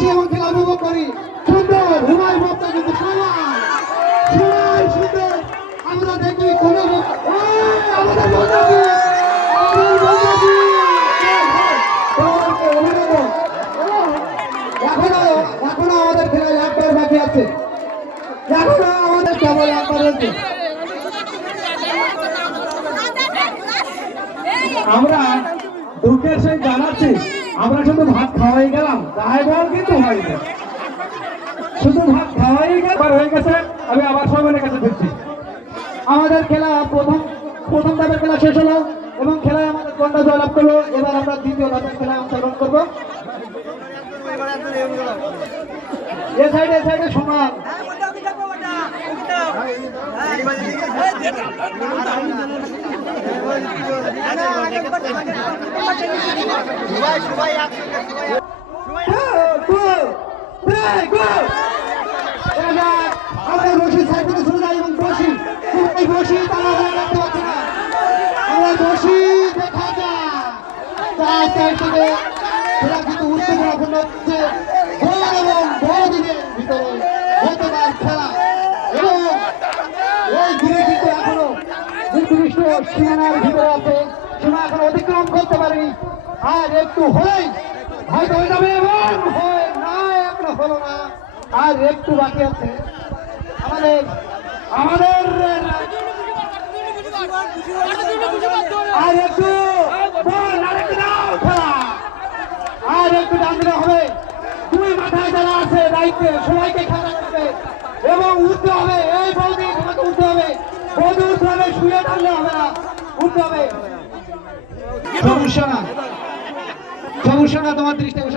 আসি এবং খেলা উপভোগ করি। সুন্দর হুমায় ভক্ত কিন্তু সবাই সুন্দর আমরা দেখি কোনো আমাদের বন্ধু এখনো আমাদের খেলায় একবার বাকি আছে, এখনো আমাদের কেবল একবার রয়েছে। আমরা দুঃখের সঙ্গে জানাচ্ছি আমরা শুধু ভাত খাওয়াই গেলাম, তাই বল কিন্তু হয়নি, শুধু ভাত খাওয়াই হয়ে গেছে। আমি আবার সবাই কাছে ফিরছি। আমাদের খেলা প্রথম ধাপের খেলা শেষ হলো এবং খেলায় আমাদের কোনটা জয়লাভ করলো। এবার আমরা দ্বিতীয় ধাপের খেলায় অংশগ্রহণ করবো। এ সাইডে সমান আমরা বসি সাইড থেকে শুরু যাই এবং বসি তারা রাখতে পারছি না, আমরা বসি দেখা যায় সাইড থেকে খেলা কিন্তু উত্তেজনাপূর্ণ হচ্ছে। গোল এবং বড় দিনের ভিতরে হতে পারে খেলা এবং এই দিনে কিন্তু এখনো নির্দিষ্ট সীমানার ভিতরে আছে, সীমা এখন অতিক্রম করতে পারেনি। আর একটু হলেই হয়তো হয়ে যাবে এবং না এখনো হলো না, আর একটু বাকি আছে। আমাদের আর একটু আর একটু ডান দিলে হবে। দুই মাথায় যারা আছে দায়িত্বে সবাইকে খেলা করবে এবং উঠতে হবে। এই বল দিয়ে তোমাকে উঠতে হবে, বলতে উঠতে হবে, শুয়ে থাকলে হবে না, উঠতে হবে। সমস্যা না তোমার 30 সেকেন্ড